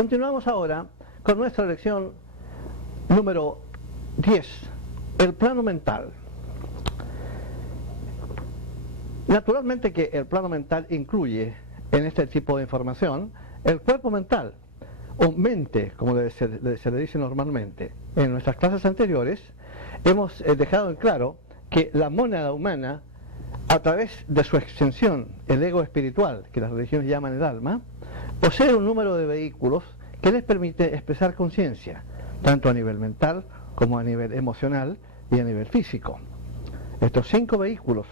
Continuamos ahora con nuestra lección número 10, el plano mental. Naturalmente que el plano mental incluye en este tipo de información el cuerpo mental, o mente, como se le dice normalmente. En nuestras clases anteriores hemos dejado en claro que la mónada humana, a través de su extensión, el ego espiritual, que las religiones llaman el alma, posee un número de vehículos que les permite expresar conciencia, tanto a nivel mental como a nivel emocional y a nivel físico. Estos 5 vehículos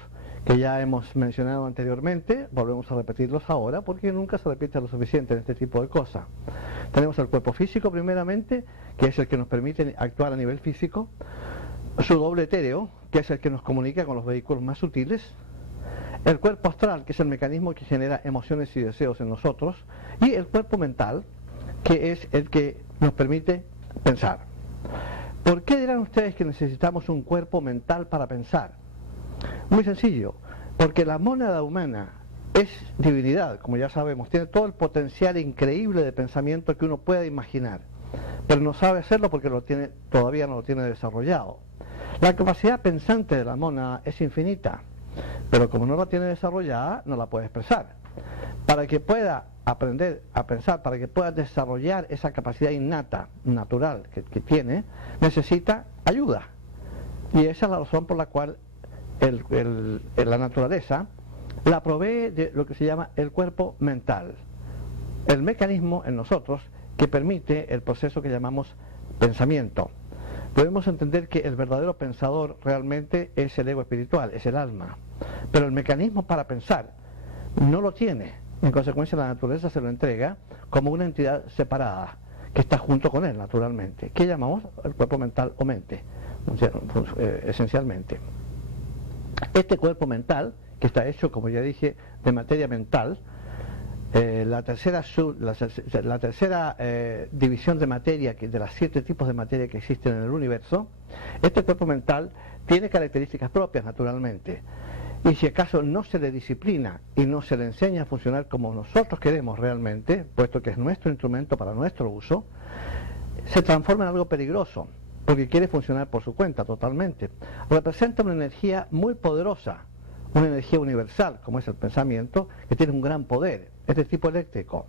que ya hemos mencionado anteriormente, volvemos a repetirlos ahora porque nunca se repite lo suficiente en este tipo de cosas. Tenemos el cuerpo físico primeramente, que es el que nos permite actuar a nivel físico, su doble etéreo, que es el que nos comunica con los vehículos más sutiles, el cuerpo astral, que es el mecanismo que genera emociones y deseos en nosotros, y el cuerpo mental, que es el que nos permite pensar. ¿Por qué dirán ustedes que necesitamos un cuerpo mental para pensar? Muy sencillo, porque la mónada humana es divinidad, como ya sabemos, tiene todo el potencial increíble de pensamiento que uno pueda imaginar, pero no sabe hacerlo porque todavía no lo tiene desarrollado. La capacidad pensante de la mónada es infinita, pero como no la tiene desarrollada, no la puede expresar. Para que pueda aprender a pensar, para que pueda desarrollar esa capacidad innata, natural que tiene, necesita ayuda. Y esa es la razón por la cual la naturaleza la provee de lo que se llama el cuerpo mental, el mecanismo en nosotros que permite el proceso que llamamos pensamiento. Debemos entender que el verdadero pensador realmente es el ego espiritual, es el alma, pero el mecanismo para pensar no lo tiene. En consecuencia, la naturaleza se lo entrega como una entidad separada que está junto con él, naturalmente, que llamamos el cuerpo mental o mente, esencialmente. Este cuerpo mental, que está hecho, como ya dije, de materia mental, la tercera división de materia, de las 7 tipos de materia que existen en el universo, este cuerpo mental tiene características propias, naturalmente. Y si acaso no se le disciplina y no se le enseña a funcionar como nosotros queremos realmente, puesto que es nuestro instrumento para nuestro uso, se transforma en algo peligroso, porque quiere funcionar por su cuenta totalmente. Representa una energía muy poderosa, una energía universal, como es el pensamiento, que tiene un gran poder, es de tipo eléctrico.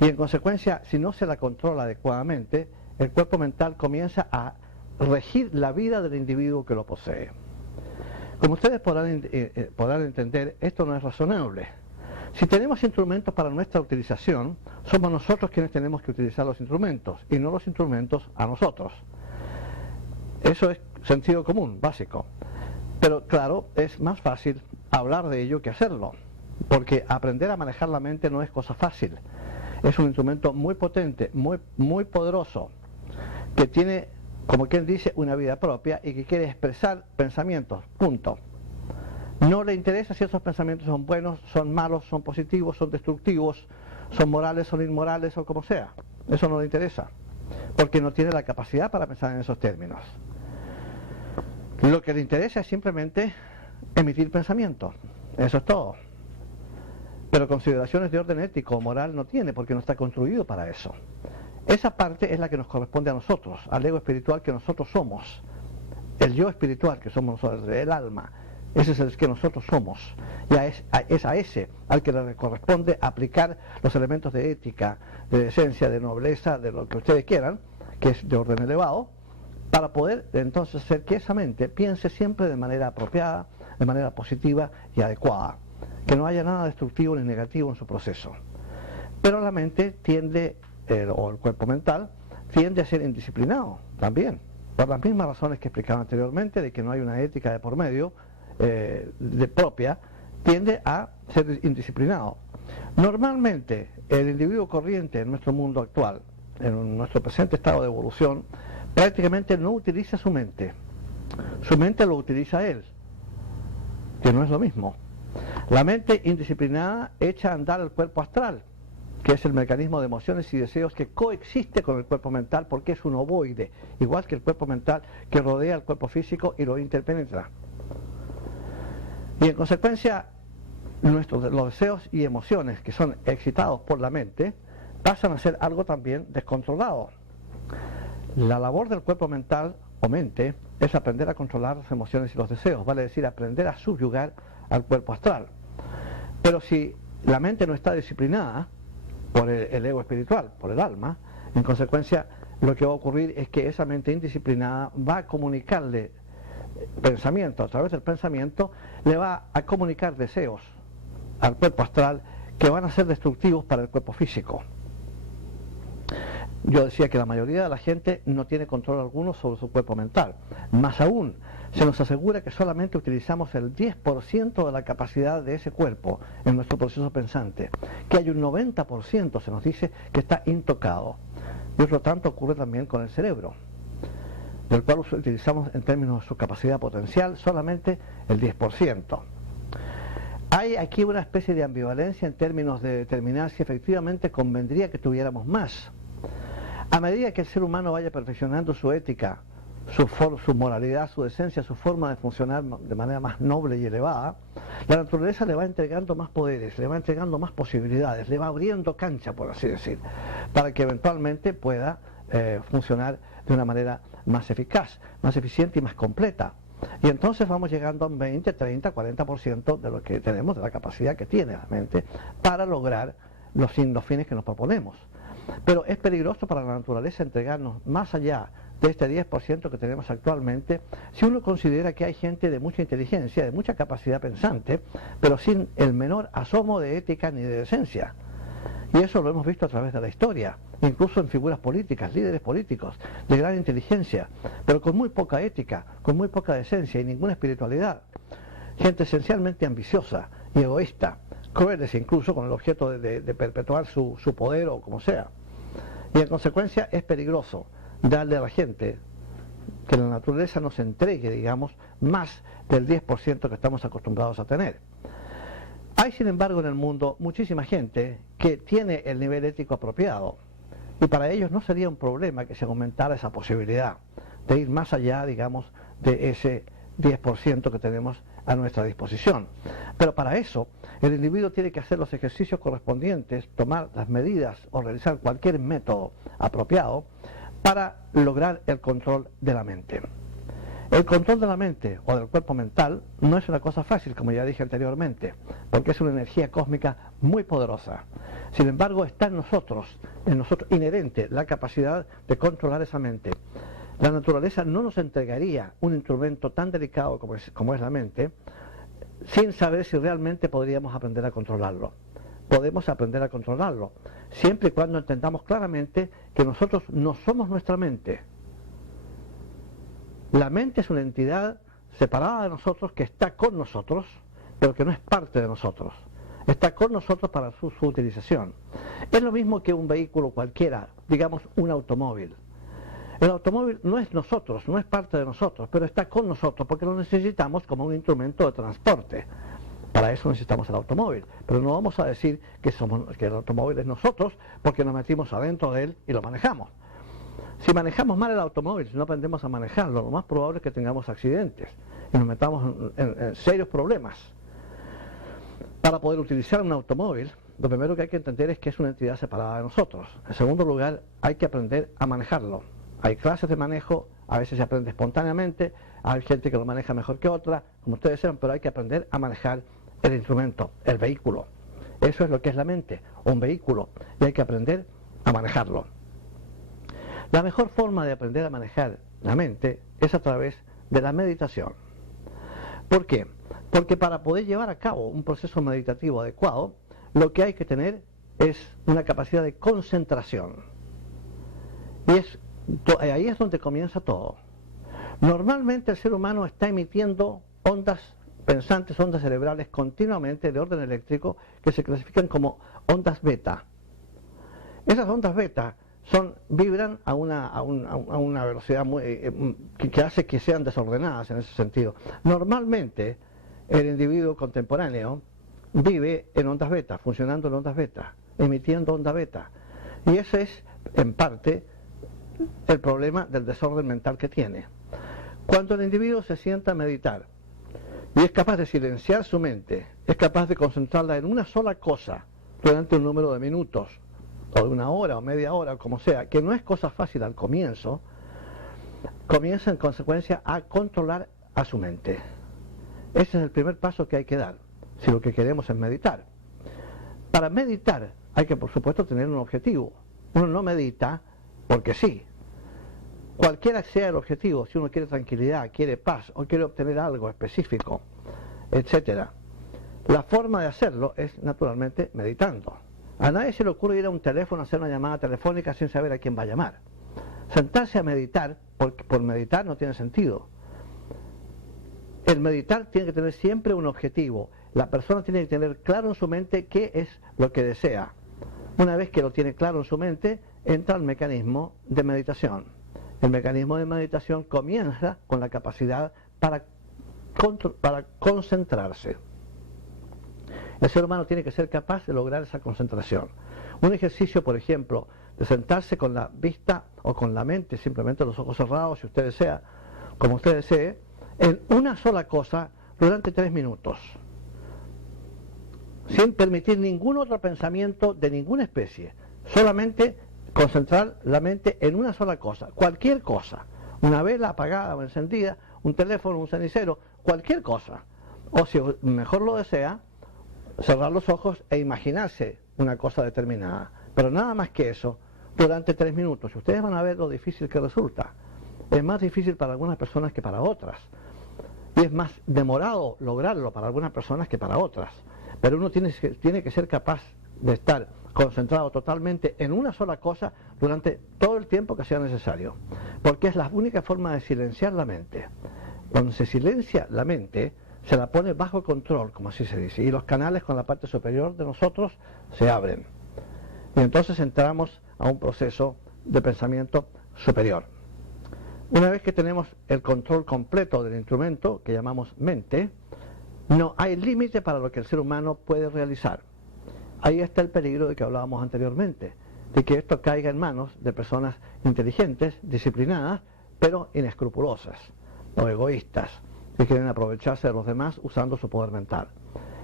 Y en consecuencia, si no se la controla adecuadamente, el cuerpo mental comienza a regir la vida del individuo que lo posee. Como ustedes podrán entender, esto no es razonable. Si tenemos instrumentos para nuestra utilización, somos nosotros quienes tenemos que utilizar los instrumentos, y no los instrumentos a nosotros. Eso es sentido común, básico. Pero claro, es más fácil hablar de ello que hacerlo, porque aprender a manejar la mente no es cosa fácil. Es un instrumento muy potente, muy poderoso, que tiene, como quien dice, una vida propia y que quiere expresar pensamientos, punto. No le interesa si esos pensamientos son buenos, son malos, son positivos, son destructivos, son morales, son inmorales o como sea. Eso no le interesa, porque no tiene la capacidad para pensar en esos términos. Lo que le interesa es simplemente emitir pensamiento, eso es todo. Pero consideraciones de orden ético o moral no tiene, porque no está construido para eso. Esa parte es la que nos corresponde a nosotros, al ego espiritual que nosotros somos, el yo espiritual que somos nosotros, el alma, ese es el que nosotros somos, y es a ese al que le corresponde aplicar los elementos de ética, de decencia, de nobleza, de lo que ustedes quieran, que es de orden elevado, para poder entonces hacer que esa mente piense siempre de manera apropiada, de manera positiva y adecuada, que no haya nada destructivo ni negativo en su proceso. Pero la mente tiende, o el cuerpo mental, tiende a ser indisciplinado también, por las mismas razones que explicaba anteriormente, de que no hay una ética de por medio de propia, tiende a ser indisciplinado. Normalmente el individuo corriente en nuestro mundo actual, en nuestro presente estado de evolución, prácticamente no utiliza su mente lo utiliza él, que no es lo mismo. La mente indisciplinada echa a andar el cuerpo astral, que es el mecanismo de emociones y deseos que coexiste con el cuerpo mental, porque es un ovoide, igual que el cuerpo mental que rodea el cuerpo físico y lo interpenetra. Y en consecuencia, los deseos y emociones que son excitados por la mente pasan a ser algo también descontrolado. La labor del cuerpo mental o mente es aprender a controlar las emociones y los deseos, vale decir, aprender a subyugar al cuerpo astral. Pero si la mente no está disciplinada por el ego espiritual, por el alma, en consecuencia lo que va a ocurrir es que esa mente indisciplinada va a comunicarle pensamiento, a través del pensamiento le va a comunicar deseos al cuerpo astral que van a ser destructivos para el cuerpo físico. Yo decía que la mayoría de la gente no tiene control alguno sobre su cuerpo mental. Más aún, se nos asegura que solamente utilizamos el 10% de la capacidad de ese cuerpo en nuestro proceso pensante, que hay un 90%, se nos dice, que está intocado. Y por lo tanto ocurre también con el cerebro, del cual utilizamos en términos de su capacidad potencial solamente el 10%. Hay aquí una especie de ambivalencia en términos de determinar si efectivamente convendría que tuviéramos más. A medida que el ser humano vaya perfeccionando su ética, su moralidad, su decencia, su forma de funcionar de manera más noble y elevada, la naturaleza le va entregando más poderes, le va entregando más posibilidades, le va abriendo cancha, por así decir, para que eventualmente pueda funcionar de una manera más eficaz, más eficiente y más completa. Y entonces vamos llegando a un 20, 30, 40% de lo que tenemos, de la capacidad que tiene la mente para lograr los fines que nos proponemos. Pero es peligroso para la naturaleza entregarnos más allá de este 10% que tenemos actualmente, si uno considera que hay gente de mucha inteligencia, de mucha capacidad pensante, pero sin el menor asomo de ética ni de decencia. Y eso lo hemos visto a través de la historia, incluso en figuras políticas, líderes políticos, de gran inteligencia, pero con muy poca ética, con muy poca decencia y ninguna espiritualidad. Gente esencialmente ambiciosa y egoísta, crueles incluso con el objeto de perpetuar su poder o como sea. Y en consecuencia es peligroso darle a la gente que la naturaleza nos entregue, digamos, más del 10% que estamos acostumbrados a tener. Hay, sin embargo, en el mundo muchísima gente que tiene el nivel ético apropiado y para ellos no sería un problema que se aumentara esa posibilidad de ir más allá, digamos, de ese 10% que tenemos a nuestra disposición. Pero para eso el individuo tiene que hacer los ejercicios correspondientes, tomar las medidas o realizar cualquier método apropiado para lograr el control de la mente. El control de la mente o del cuerpo mental no es una cosa fácil, como ya dije anteriormente, porque es una energía cósmica muy poderosa. Sin embargo, está en nosotros inherente la capacidad de controlar esa mente. La naturaleza no nos entregaría un instrumento tan delicado como es la mente, sin saber si realmente podríamos aprender a controlarlo. Podemos aprender a controlarlo, siempre y cuando entendamos claramente que nosotros no somos nuestra mente. La mente es una entidad separada de nosotros, que está con nosotros, pero que no es parte de nosotros. Está con nosotros para su utilización. Es lo mismo que un vehículo cualquiera, digamos un automóvil. El automóvil no es nosotros, no es parte de nosotros, pero está con nosotros porque lo necesitamos como un instrumento de transporte. Para eso necesitamos el automóvil, pero no vamos a decir que el automóvil es nosotros porque nos metimos adentro de él y lo manejamos. Si manejamos mal el automóvil, si no aprendemos a manejarlo, lo más probable es que tengamos accidentes y nos metamos en serios problemas. Para poder utilizar un automóvil, lo primero que hay que entender es que es una entidad separada de nosotros. En segundo lugar, hay que aprender a manejarlo. Hay clases de manejo, a veces se aprende espontáneamente, hay gente que lo maneja mejor que otra, como ustedes saben, pero hay que aprender a manejar el instrumento, el vehículo. Eso es lo que es la mente, un vehículo, y hay que aprender a manejarlo. La mejor forma de aprender a manejar la mente es a través de la meditación. ¿Por qué? Porque para poder llevar a cabo un proceso meditativo adecuado, lo que hay que tener es una capacidad de concentración. Y ahí es donde comienza todo. Normalmente el ser humano está emitiendo ondas pensantes, ondas cerebrales continuamente de orden eléctrico que se clasifican como ondas beta. Esas ondas beta vibran a una velocidad que hace que sean desordenadas en ese sentido. Normalmente el individuo contemporáneo vive en ondas beta, funcionando en ondas beta, emitiendo onda beta. Y ese es, en parte, el problema del desorden mental que tiene. Cuando el individuo se sienta a meditar y es capaz de silenciar su mente, es capaz de concentrarla en una sola cosa durante un número de minutos, o de 1 hora o media hora, o como sea, que no es cosa fácil al comienzo, comienza en consecuencia a controlar a su mente. Ese es el primer paso que hay que dar, si lo que queremos es meditar. Para meditar hay que, por supuesto, tener un objetivo. Uno no medita porque sí. Cualquiera sea el objetivo, si uno quiere tranquilidad, quiere paz o quiere obtener algo específico, etcétera. La forma de hacerlo es naturalmente meditando. A nadie se le ocurre ir a un teléfono a hacer una llamada telefónica sin saber a quién va a llamar. Sentarse a meditar, porque por meditar no tiene sentido. El meditar tiene que tener siempre un objetivo. La persona tiene que tener claro en su mente qué es lo que desea. Una vez que lo tiene claro en su mente, entra el mecanismo de meditación. El mecanismo de meditación comienza con la capacidad para concentrarse. El ser humano tiene que ser capaz de lograr esa concentración. Un ejercicio, por ejemplo, de sentarse con la vista o con la mente, simplemente los ojos cerrados, si usted desea, como usted desee, en una sola cosa durante 3 minutos, sin permitir ningún otro pensamiento de ninguna especie, solamente concentrar la mente en una sola cosa, cualquier cosa, una vela apagada o encendida, un teléfono, un cenicero, cualquier cosa, o si mejor lo desea, cerrar los ojos e imaginarse una cosa determinada, pero nada más que eso, durante 3 minutos. Ustedes van a ver lo difícil que resulta. Es más difícil para algunas personas que para otras, y es más demorado lograrlo para algunas personas que para otras, pero uno tiene que ser capaz de estar concentrado totalmente en una sola cosa durante todo el tiempo que sea necesario, porque es la única forma de silenciar la mente. Cuando se silencia la mente, se la pone bajo control, como así se dice, y los canales con la parte superior de nosotros se abren, y entonces entramos a un proceso de pensamiento superior. Una vez que tenemos el control completo del instrumento, que llamamos mente, no hay límite para lo que el ser humano puede realizar. Ahí está el peligro de que hablábamos anteriormente, de que esto caiga en manos de personas inteligentes, disciplinadas, pero inescrupulosas o egoístas, que quieren aprovecharse de los demás usando su poder mental.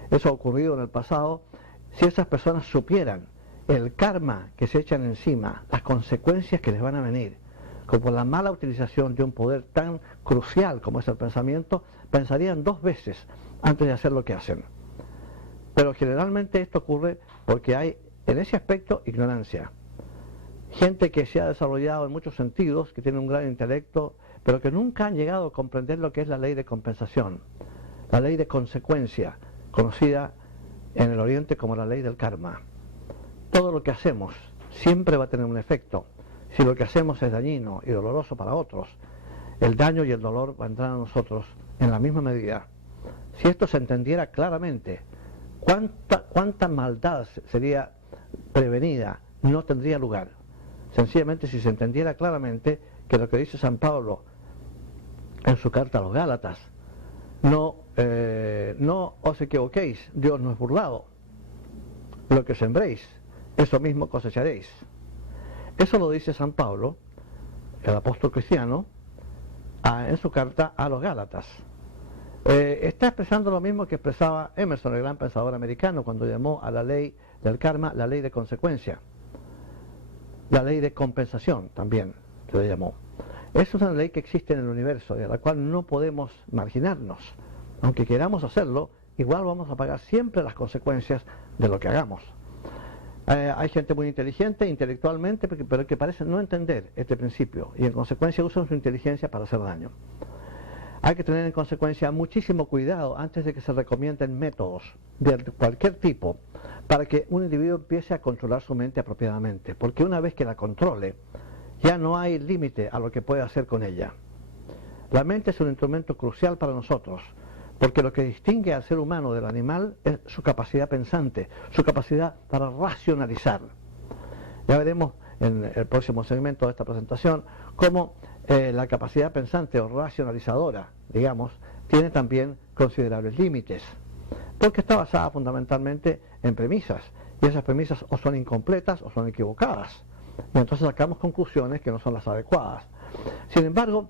Eso ha ocurrido en el pasado. Si esas personas supieran el karma que se echan encima, las consecuencias que les van a venir, como la mala utilización de un poder tan crucial como es el pensamiento, pensarían 2 veces antes de hacer lo que hacen. Pero generalmente esto ocurre porque hay en ese aspecto ignorancia. Gente que se ha desarrollado en muchos sentidos, que tiene un gran intelecto, pero que nunca han llegado a comprender lo que es la ley de compensación, la ley de consecuencia, conocida en el Oriente como la ley del karma. Todo lo que hacemos siempre va a tener un efecto. Si lo que hacemos es dañino y doloroso para otros, el daño y el dolor vendrán a nosotros en la misma medida. Si esto se entendiera claramente, cuánta maldad sería prevenida, no tendría lugar. Sencillamente si se entendiera claramente que lo que dice San Pablo en su carta a los Gálatas, no os equivoquéis, Dios no es burlado, lo que sembréis, eso mismo cosecharéis. Eso lo dice San Pablo, el apóstol cristiano, en su carta a los Gálatas. Está expresando lo mismo que expresaba Emerson, el gran pensador americano, cuando llamó a la ley del karma la ley de consecuencia, la ley de compensación también se le llamó. Es una ley que existe en el universo y a la cual no podemos marginarnos. Aunque queramos hacerlo, igual vamos a pagar siempre las consecuencias de lo que hagamos. Hay gente muy inteligente intelectualmente, pero que parece no entender este principio y en consecuencia usan su inteligencia para hacer daño. Hay que tener en consecuencia muchísimo cuidado antes de que se recomienden métodos de cualquier tipo para que un individuo empiece a controlar su mente apropiadamente, porque una vez que la controle, ya no hay límite a lo que puede hacer con ella. La mente es un instrumento crucial para nosotros, porque lo que distingue al ser humano del animal es su capacidad pensante, su capacidad para racionalizar. Ya veremos en el próximo segmento de esta presentación cómo la capacidad pensante o racionalizadora, digamos, tiene también considerables límites, porque está basada fundamentalmente en premisas, y esas premisas o son incompletas o son equivocadas, y entonces sacamos conclusiones que no son las adecuadas. Sin embargo,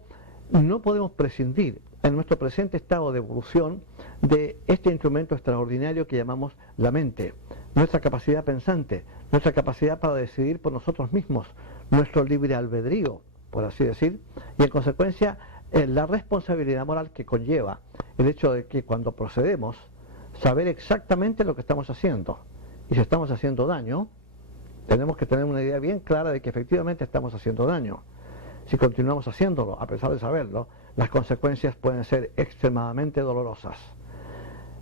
no podemos prescindir en nuestro presente estado de evolución de este instrumento extraordinario que llamamos la mente, nuestra capacidad pensante, nuestra capacidad para decidir por nosotros mismos, nuestro libre albedrío, por así decir, y en consecuencia la responsabilidad moral que conlleva el hecho de que cuando procedemos, saber exactamente lo que estamos haciendo. Y si estamos haciendo daño, tenemos que tener una idea bien clara de que efectivamente estamos haciendo daño. Si continuamos haciéndolo, a pesar de saberlo, las consecuencias pueden ser extremadamente dolorosas.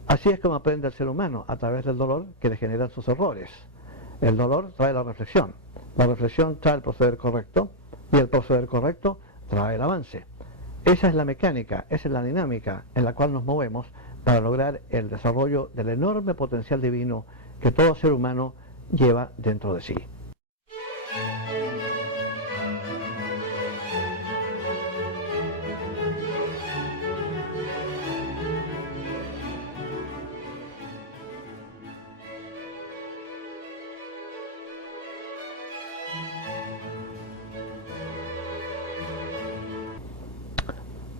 Así es como aprende el ser humano, a través del dolor que le generan sus errores. El dolor trae la reflexión trae el proceder correcto, y el proceder correcto trae el avance. Esa es la mecánica, esa es la dinámica en la cual nos movemos para lograr el desarrollo del enorme potencial divino que todo ser humano lleva dentro de sí.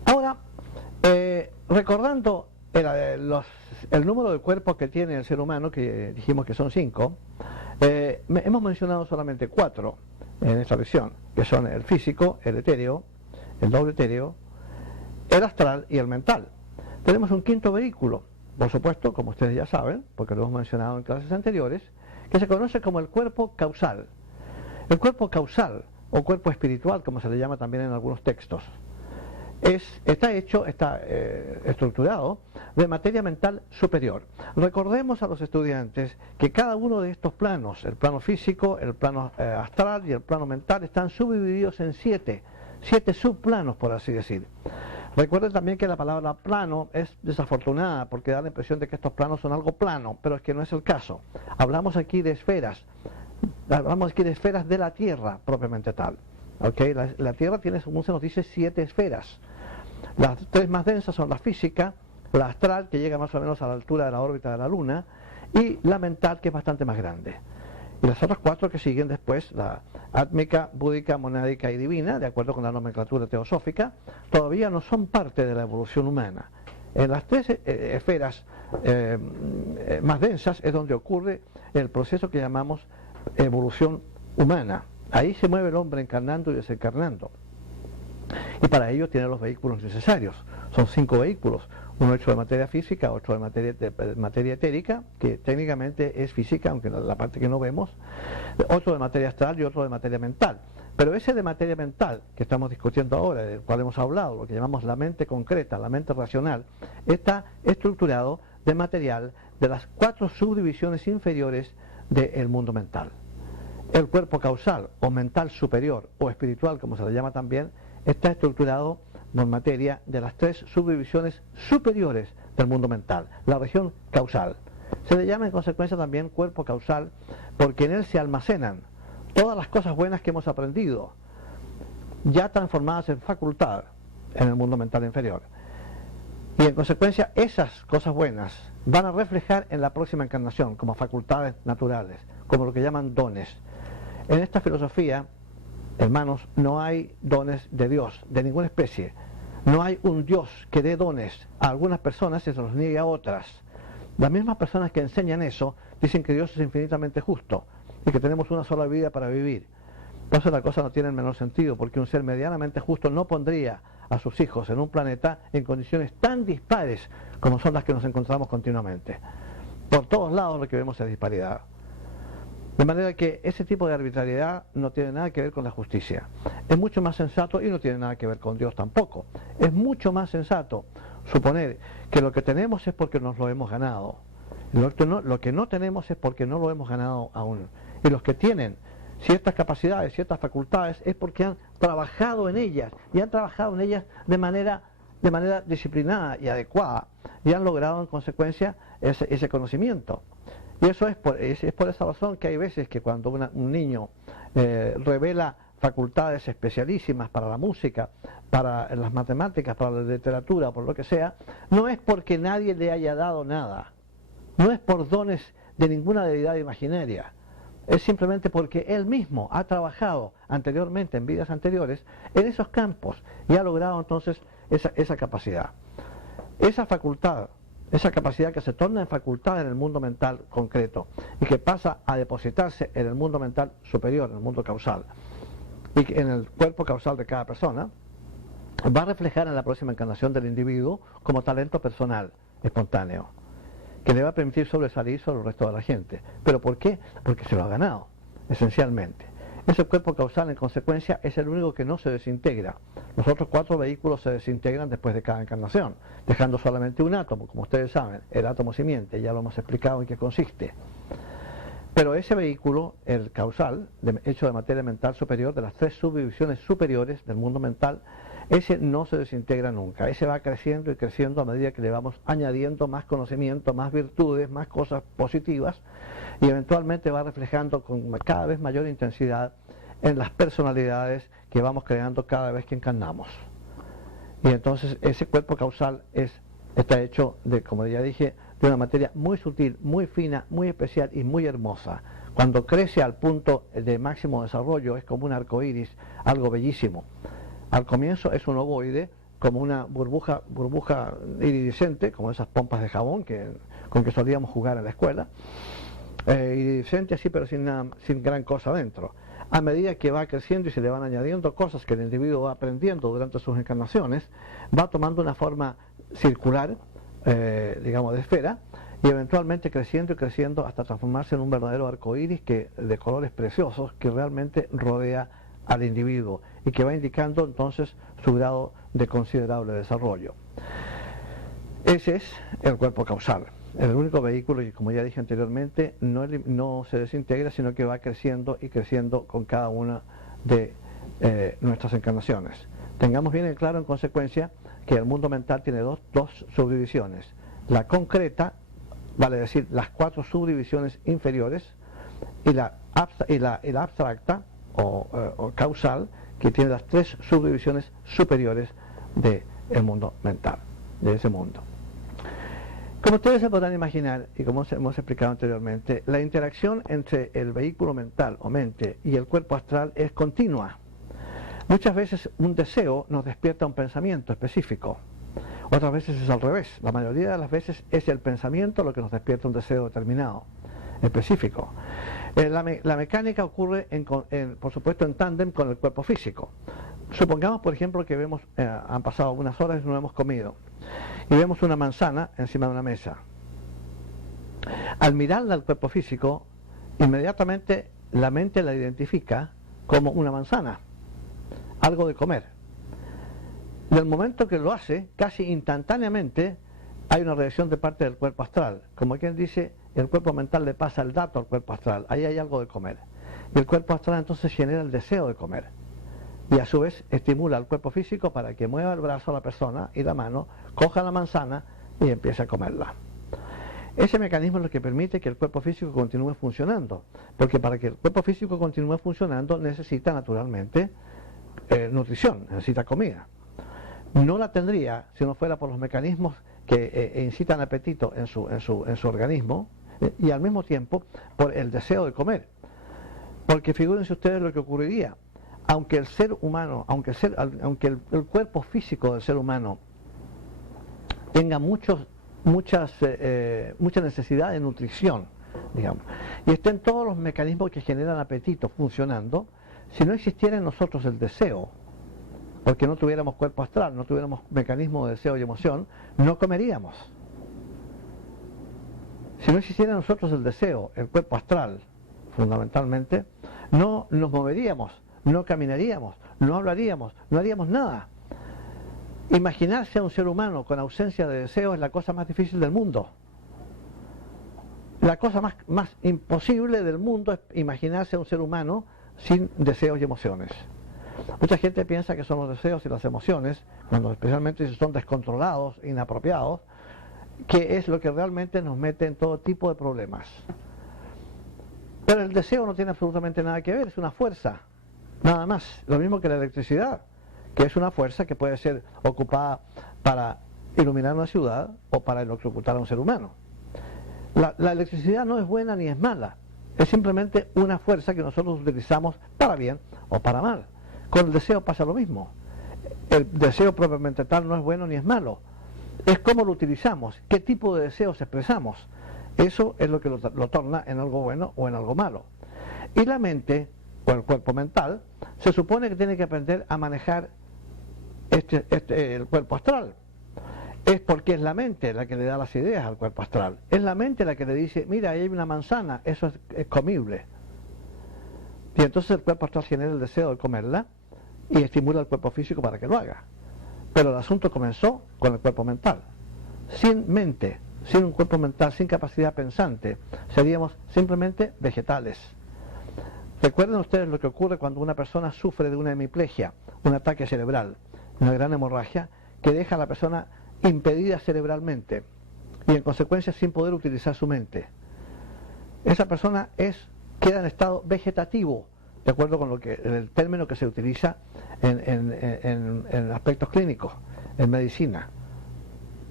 Ahora, recordando el número de cuerpos que tiene el ser humano, que dijimos que son 5, hemos mencionado solamente 4 en esta lección, que son el físico, el etéreo, el doble etéreo, el astral y el mental. Tenemos un quinto vehículo, por supuesto, como ustedes ya saben, porque lo hemos mencionado en clases anteriores, que se conoce como el cuerpo causal. El cuerpo causal, o cuerpo espiritual, como se le llama también en algunos textos, está estructurado de materia mental superior. Recordemos a los estudiantes que cada uno de estos planos, el plano físico, el plano astral y el plano mental, están subdivididos en 7 subplanos, por así decir. Recuerden también que la palabra plano es desafortunada porque da la impresión de que estos planos son algo plano, pero es que no es el caso. Hablamos aquí de esferas de la Tierra propiamente tal. ¿Okay? La Tierra tiene, según se nos dice, 7 esferas. Las 3 más densas son la física, la astral, que llega más o menos a la altura de la órbita de la Luna, y la mental, que es bastante más grande. Y las otras 4 que siguen después, la átmica, búdica, monádica y divina, de acuerdo con la nomenclatura teosófica, todavía no son parte de la evolución humana. En las 3 esferas más densas es donde ocurre el proceso que llamamos evolución humana. Ahí se mueve el hombre encarnando y desencarnando. Y para ello tiene los vehículos necesarios. Son 5 vehículos, uno hecho de materia física, otro de materia etérica, que técnicamente es física, aunque la parte que no vemos, otro de materia astral y otro de materia mental. Pero ese de materia mental que estamos discutiendo ahora, del cual hemos hablado, lo que llamamos la mente concreta, la mente racional, está estructurado de material de las 4 subdivisiones inferiores del mundo mental. El cuerpo causal o mental superior o espiritual, como se le llama también, está estructurado por materia de las 3 subdivisiones superiores del mundo mental, la región causal. Se le llama en consecuencia también cuerpo causal porque en él se almacenan todas las cosas buenas que hemos aprendido, ya transformadas en facultad en el mundo mental inferior. Y en consecuencia esas cosas buenas van a reflejar en la próxima encarnación como facultades naturales, como lo que llaman dones. En esta filosofía, hermanos, no hay dones de Dios, de ninguna especie. No hay un Dios que dé dones a algunas personas y se los niegue a otras. Las mismas personas que enseñan eso dicen que Dios es infinitamente justo y que tenemos una sola vida para vivir. Entonces la cosa no tiene el menor sentido, porque un ser medianamente justo no pondría a sus hijos en un planeta en condiciones tan dispares como son las que nos encontramos continuamente. Por todos lados lo que vemos es disparidad. De manera que ese tipo de arbitrariedad no tiene nada que ver con la justicia. Es mucho más sensato, y no tiene nada que ver con Dios tampoco, es mucho más sensato suponer que lo que tenemos es porque nos lo hemos ganado. Lo que no tenemos es porque no lo hemos ganado aún. Y los que tienen ciertas capacidades, ciertas facultades, es porque han trabajado en ellas, y han trabajado en ellas de manera disciplinada y adecuada, y han logrado en consecuencia ese conocimiento. Y eso es por esa razón que hay veces que cuando un niño revela facultades especialísimas para la música, para las matemáticas, para la literatura, por lo que sea, no es porque nadie le haya dado nada, no es por dones de ninguna deidad imaginaria, es simplemente porque él mismo ha trabajado anteriormente, en vidas anteriores, en esos campos, y ha logrado entonces esa capacidad. Esa facultad esa capacidad que se torna en facultad en el mundo mental concreto y que pasa a depositarse en el mundo mental superior, en el mundo causal, y que en el cuerpo causal de cada persona, va a reflejar en la próxima encarnación del individuo como talento personal, espontáneo, que le va a permitir sobresalir sobre el resto de la gente. ¿Pero por qué? Porque se lo ha ganado, esencialmente. Ese cuerpo causal, en consecuencia, es el único que no se desintegra. Los otros 4 vehículos se desintegran después de cada encarnación, dejando solamente un átomo, como ustedes saben, el átomo simiente, ya lo hemos explicado en qué consiste. Pero ese vehículo, el causal, hecho de materia mental superior, de las 3 subdivisiones superiores del mundo mental, ese no se desintegra nunca, ese va creciendo y creciendo a medida que le vamos añadiendo más conocimiento, más virtudes, más cosas positivas, y eventualmente va reflejando con cada vez mayor intensidad en las personalidades que vamos creando cada vez que encarnamos. Y entonces ese cuerpo causal está hecho de, como ya dije, de una materia muy sutil, muy fina, muy especial y muy hermosa. Cuando crece al punto de máximo desarrollo es como un arco iris, algo bellísimo. Al comienzo es un ovoide, como una burbuja iridiscente, como esas pompas de jabón con que solíamos jugar en la escuela, iridiscente así, pero sin gran cosa dentro. A medida que va creciendo y se le van añadiendo cosas que el individuo va aprendiendo durante sus encarnaciones, va tomando una forma circular, digamos de esfera, y eventualmente creciendo y creciendo hasta transformarse en un verdadero arco iris de colores preciosos que realmente rodea al individuo y que va indicando entonces su grado de considerable desarrollo. Ese es el cuerpo causal, el único vehículo que, como ya dije anteriormente, no se desintegra, sino que va creciendo y creciendo con cada una de nuestras encarnaciones. Tengamos bien en claro, en consecuencia, que el mundo mental tiene dos subdivisiones. La concreta, vale decir, las 4 subdivisiones inferiores, y la abstracta, o causal, que tiene las 3 subdivisiones superiores del mundo mental, de ese mundo. Como ustedes se podrán imaginar, y como hemos explicado anteriormente, la interacción entre el vehículo mental o mente y el cuerpo astral es continua. Muchas veces un deseo nos despierta un pensamiento específico, otras veces es al revés. La mayoría de las veces es el pensamiento lo que nos despierta un deseo determinado, específico. La mecánica ocurre, por supuesto, en tándem con el cuerpo físico. Supongamos, por ejemplo, que han pasado algunas horas y no hemos comido, y vemos una manzana encima de una mesa. Al mirarla al cuerpo físico, inmediatamente la mente la identifica como una manzana, algo de comer. Del momento que lo hace, casi instantáneamente hay una reacción de parte del cuerpo astral. Como quien dice, el cuerpo mental le pasa el dato al cuerpo astral, ahí hay algo de comer. Y el cuerpo astral entonces genera el deseo de comer. Y a su vez estimula al cuerpo físico para que mueva el brazo a la persona y la mano, coja la manzana y empiece a comerla. Ese mecanismo es lo que permite que el cuerpo físico continúe funcionando, porque para que el cuerpo físico continúe funcionando necesita naturalmente nutrición, necesita comida. No la tendría si no fuera por los mecanismos que incitan apetito en su organismo y al mismo tiempo por el deseo de comer. Porque figúrense ustedes lo que ocurriría. Aunque el ser humano, aunque el cuerpo físico del ser humano tenga mucha necesidad de nutrición, digamos, y estén todos los mecanismos que generan apetito funcionando, si no existiera en nosotros el deseo, porque no tuviéramos cuerpo astral, no tuviéramos mecanismo de deseo y emoción, no comeríamos. Si no existiera en nosotros el deseo, el cuerpo astral, fundamentalmente, no nos moveríamos, no caminaríamos, no hablaríamos, no haríamos nada. Imaginarse a un ser humano con ausencia de deseo es la cosa más difícil del mundo. La cosa más imposible del mundo es imaginarse a un ser humano sin deseos y emociones. Mucha gente piensa que son los deseos y las emociones, cuando especialmente si son descontrolados, inapropiados, que es lo que realmente nos mete en todo tipo de problemas. Pero el deseo no tiene absolutamente nada que ver, es una fuerza. Nada más, lo mismo que la electricidad, que es una fuerza que puede ser ocupada para iluminar una ciudad o para electrocutar a un ser humano. La electricidad no es buena ni es mala, es simplemente una fuerza que nosotros utilizamos para bien o para mal. Con el deseo pasa lo mismo. El deseo propiamente tal no es bueno ni es malo, es cómo lo utilizamos, qué tipo de deseos expresamos. Eso es lo que lo torna en algo bueno o en algo malo. Y la mente, o el cuerpo mental, se supone que tiene que aprender a manejar el cuerpo astral. Es porque es la mente la que le da las ideas al cuerpo astral. Es la mente la que le dice, mira, ahí hay una manzana, eso es comible. Y entonces el cuerpo astral genera el deseo de comerla y estimula al cuerpo físico para que lo haga. Pero el asunto comenzó con el cuerpo mental. Sin mente, sin un cuerpo mental, sin capacidad pensante, seríamos simplemente vegetales. Recuerden ustedes lo que ocurre cuando una persona sufre de una hemiplegia, un ataque cerebral, una gran hemorragia, que deja a la persona impedida cerebralmente y en consecuencia sin poder utilizar su mente. Esa persona queda en estado vegetativo, de acuerdo con el término que se utiliza en aspectos clínicos, en medicina.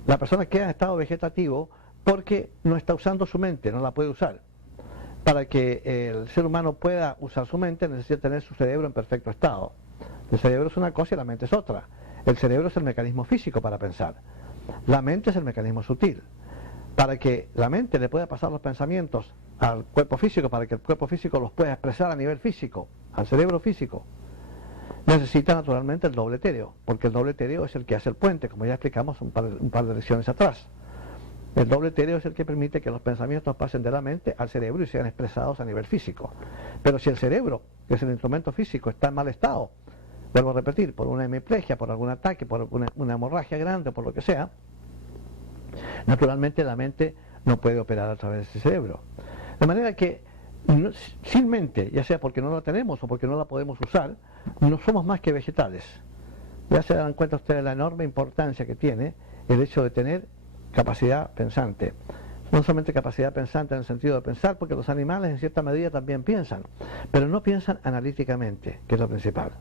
La persona queda en estado vegetativo porque no está usando su mente, no la puede usar. Para que el ser humano pueda usar su mente necesita tener su cerebro en perfecto estado. El cerebro es una cosa y la mente es otra. El cerebro es el mecanismo físico para pensar. La mente es el mecanismo sutil. Para que la mente le pueda pasar los pensamientos al cuerpo físico, para que el cuerpo físico los pueda expresar a nivel físico, al cerebro físico, necesita naturalmente el doble etéreo, porque el doble etéreo es el que hace el puente, como ya explicamos un par de lecciones atrás. El doble etéreo es el que permite que los pensamientos pasen de la mente al cerebro y sean expresados a nivel físico. Pero si el cerebro, que es el instrumento físico, está en mal estado, vuelvo a repetir, por una hemiplegia, por algún ataque, por una hemorragia grande, por lo que sea, naturalmente la mente no puede operar a través de ese cerebro. De manera que sin mente, ya sea porque no la tenemos o porque no la podemos usar, no somos más que vegetales. Ya se dan cuenta ustedes de la enorme importancia que tiene el hecho de tener capacidad pensante. No solamente capacidad pensante en el sentido de pensar, porque los animales en cierta medida también piensan, pero no piensan analíticamente, que es lo principal.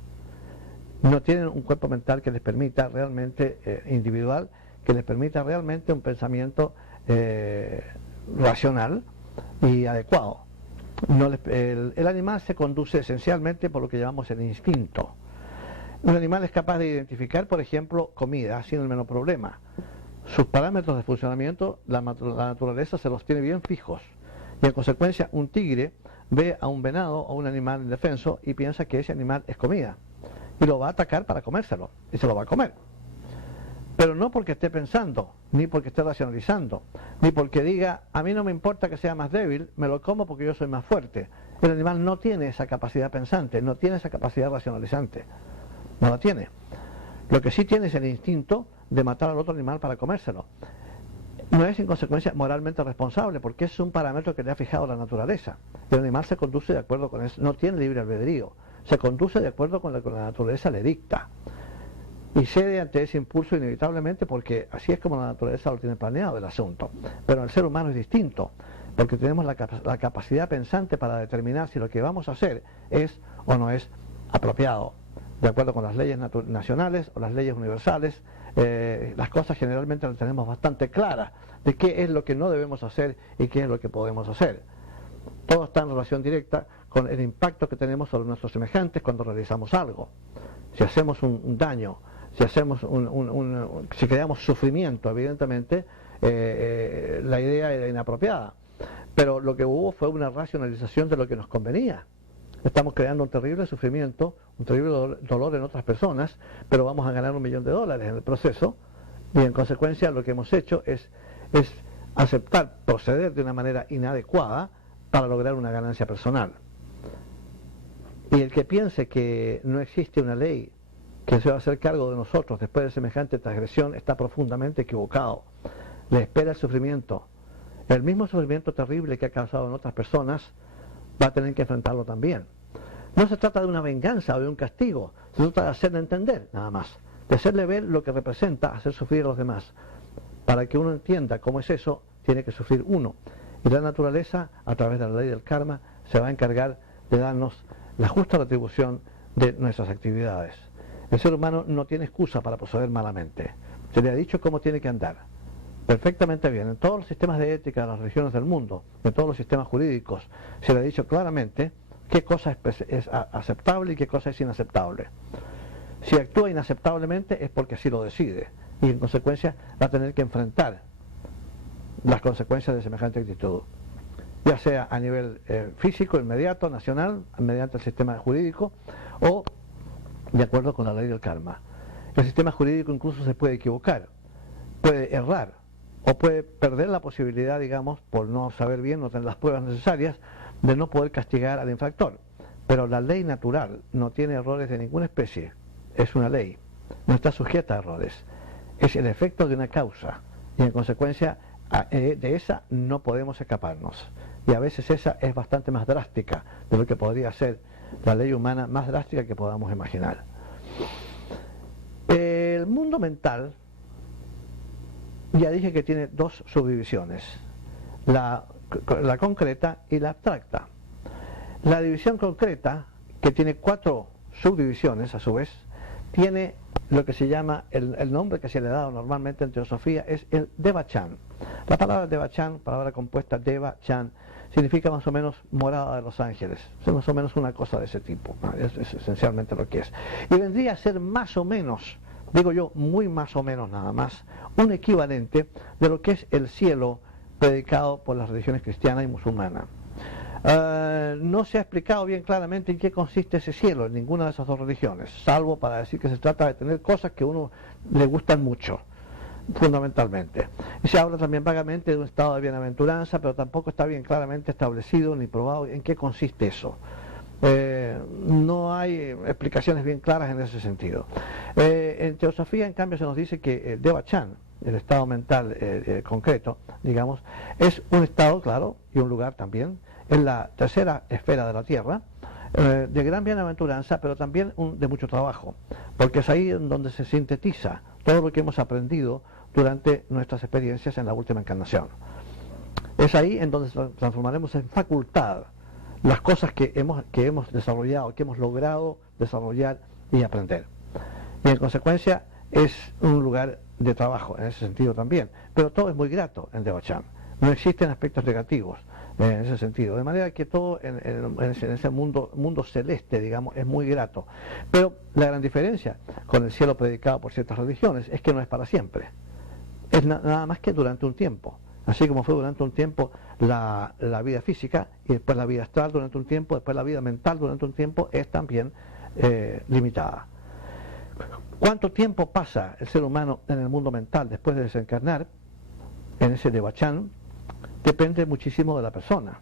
No tienen un cuerpo mental que les permita realmente, individual, que les permita realmente un pensamiento racional y adecuado. El animal se conduce esencialmente por lo que llamamos el instinto. Un animal es capaz de identificar, por ejemplo, comida sin el menor problema. Sus parámetros de funcionamiento, la naturaleza se los tiene bien fijos. Y en consecuencia, un tigre ve a un venado o un animal indefenso y piensa que ese animal es comida. Y lo va a atacar para comérselo. Y se lo va a comer. Pero no porque esté pensando, ni porque esté racionalizando, ni porque diga, a mí no me importa que sea más débil, me lo como porque yo soy más fuerte. El animal no tiene esa capacidad pensante, no tiene esa capacidad racionalizante. No la tiene. Lo que sí tiene es el instinto de matar al otro animal para comérselo. No es en consecuencia moralmente responsable, porque es un parámetro que le ha fijado la naturaleza. El animal se conduce de acuerdo con eso, no tiene libre albedrío, se conduce de acuerdo con lo que la naturaleza le dicta. Y cede ante ese impulso inevitablemente, porque así es como la naturaleza lo tiene planeado el asunto. Pero el ser humano es distinto, porque tenemos la capacidad pensante para determinar si lo que vamos a hacer es o no es apropiado, de acuerdo con las leyes nacionales o las leyes universales. Las cosas generalmente las tenemos bastante claras de qué es lo que no debemos hacer y qué es lo que podemos hacer. Todo está en relación directa con el impacto que tenemos sobre nuestros semejantes cuando realizamos algo. Si hacemos un daño, si creamos sufrimiento, evidentemente la idea era inapropiada, pero lo que hubo fue una racionalización de lo que nos convenía. Estamos creando un terrible sufrimiento, un terrible dolor en otras personas, pero vamos a ganar $1 millón en el proceso, y en consecuencia lo que hemos hecho es aceptar proceder de una manera inadecuada para lograr una ganancia personal. Y el que piense que no existe una ley que se va a hacer cargo de nosotros después de semejante transgresión está profundamente equivocado. Le espera el sufrimiento. El mismo sufrimiento terrible que ha causado en otras personas va a tener que enfrentarlo también. No se trata de una venganza o de un castigo, se trata de hacerle entender, nada más, de hacerle ver lo que representa hacer sufrir a los demás. Para que uno entienda cómo es eso, tiene que sufrir uno. Y la naturaleza, a través de la ley del karma, se va a encargar de darnos la justa retribución de nuestras actividades. El ser humano no tiene excusa para proceder malamente. Se le ha dicho cómo tiene que andar. Perfectamente bien. En todos los sistemas de ética de las religiones del mundo, en todos los sistemas jurídicos, se le ha dicho claramente qué cosa es aceptable y qué cosa es inaceptable. Si actúa inaceptablemente es porque así lo decide. y en consecuencia va a tener que enfrentar las consecuencias de semejante actitud, ya sea a nivel físico, inmediato, nacional, mediante el sistema jurídico, o de acuerdo con la ley del karma. El sistema jurídico incluso se puede equivocar, puede errar, o puede perder la posibilidad, digamos, por no saber bien, no tener las pruebas necesarias, de no poder castigar al infractor. Pero la ley natural no tiene errores de ninguna especie, es una ley, no está sujeta a errores, es el efecto de una causa, y en consecuencia de esa no podemos escaparnos, y a veces esa es bastante más drástica de lo que podría ser la ley humana, más drástica que podamos imaginar. El mundo mental, ya dije que tiene dos subdivisiones, la concreta y la abstracta. La división concreta, que tiene 4 subdivisiones a su vez, tiene lo que se llama, el nombre que se le ha dado normalmente en teosofía es el Devachan. La palabra Devachan, palabra compuesta Devachan, significa más o menos morada de los ángeles, es más o menos una cosa de ese tipo, es esencialmente lo que es. Y vendría a ser más o menos, digo yo, muy más o menos nada más, un equivalente de lo que es el cielo predicado por las religiones cristiana y musulmana. No se ha explicado bien claramente en qué consiste ese cielo en ninguna de esas dos religiones, salvo para decir que se trata de tener cosas que a uno le gustan mucho, fundamentalmente. Y se habla también vagamente de un estado de bienaventuranza, pero tampoco está bien claramente establecido ni probado en qué consiste eso. No hay explicaciones bien claras en ese sentido. En teosofía, en cambio, se nos dice que el Devachan, el estado mental concreto, digamos, es un estado, claro, y un lugar también, es la tercera esfera de la Tierra, de gran bienaventuranza, pero también de mucho trabajo, porque es ahí en donde se sintetiza todo lo que hemos aprendido durante nuestras experiencias en la última encarnación. Es ahí en donde transformaremos en facultad las cosas que hemos desarrollado, que hemos logrado desarrollar y aprender. Y en consecuencia es un lugar de trabajo en ese sentido también, pero todo es muy grato en Devachan, no existen aspectos negativos en ese sentido, de manera que todo en ese mundo celeste, digamos, es muy grato. Pero la gran diferencia con el cielo predicado por ciertas religiones es que no es para siempre, es nada más que durante un tiempo, así como fue durante un tiempo la vida física, y después la vida astral durante un tiempo, después la vida mental durante un tiempo, es también limitada. ¿Cuánto tiempo pasa el ser humano en el mundo mental después de desencarnar, en ese Devachan? Depende muchísimo de la persona.